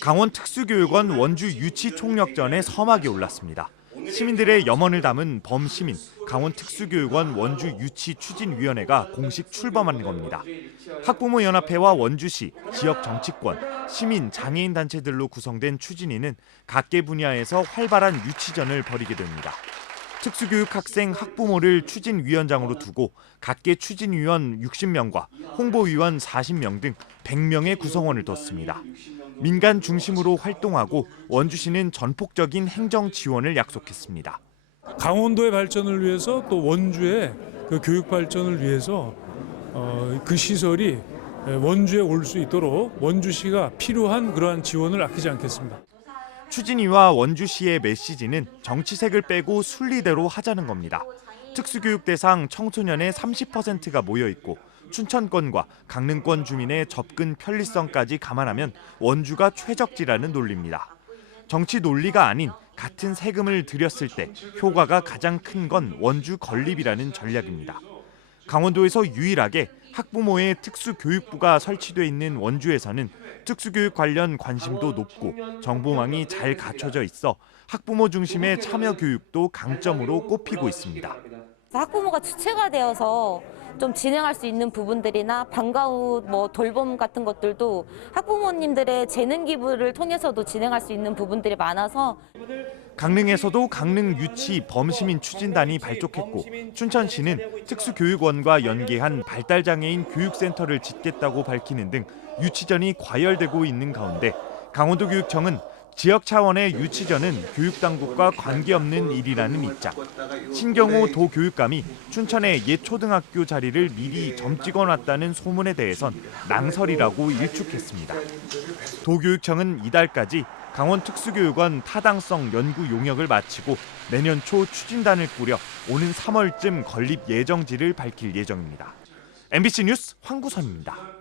강원 특수교육원 원주 유치 총력전에 서막이 올랐습니다. 시민들의 염원을 담은 범시민 강원 특수교육원 원주 유치 추진위원회가 공식 출범한 겁니다. 학부모 연합회와 원주시, 지역 정치권, 시민 장애인 단체들로 구성된 추진위는 각계 분야에서 활발한 유치전을 벌이게 됩니다. 특수교육 학생 학부모를 추진위원장으로 두고 각계 추진위원 60명과 홍보위원 40명 등 100명의 구성원을 뒀습니다. 민간 중심으로 활동하고 원주시는 전폭적인 행정 지원을 약속했습니다. 강원도의 발전을 위해서 또 원주의 그 교육 발전을 위해서 어, 그 시설이 원주에 올 수 있도록 원주시가 필요한 그러한 지원을 아끼지 않겠습니다. 추진위와 원주시의 메시지는 정치색을 빼고 순리대로 하자는 겁니다. 특수교육 대상 청소년의 30%가 모여 있고 춘천권과 강릉권 주민의 접근 편리성까지 감안하면 원주가 최적지라는 논리입니다. 정치 논리가 아닌 같은 세금을 들였을 때 효과가 가장 큰 건 원주 건립이라는 전략입니다. 강원도에서 유일하게 학부모의 특수교육부가 설치돼 있는 원주에서는 특수교육 관련 관심도 높고 정보망이 잘 갖춰져 있어 학부모 중심의 참여 교육도 강점으로 꼽히고 있습니다. 학부모가 주체가 되어서 좀 진행할 수 있는 부분들이나 방과 후 뭐 돌봄 같은 것들도 학부모님들의 재능 기부를 통해서도 진행할 수 있는 부분들이 많아서 강릉에서도 강릉 유치 범시민 추진단이 발족했고 춘천시는 특수교육원과 연계한 발달장애인 교육센터를 짓겠다고 밝히는 등 유치전이 과열되고 있는 가운데 강원도교육청은 지역 차원의 유치전은 교육당국과 관계없는 일이라는 입장. 신경호 도교육감이 춘천의 옛 초등학교 자리를 미리 점 찍어 놨다는 소문에 대해선 낭설이라고 일축했습니다. 도교육청은 이달까지 강원 특수교육원 타당성 연구 용역을 마치고 내년 초 추진단을 꾸려 오는 3월쯤 건립 예정지를 밝힐 예정입니다. MBC 뉴스 황구선입니다.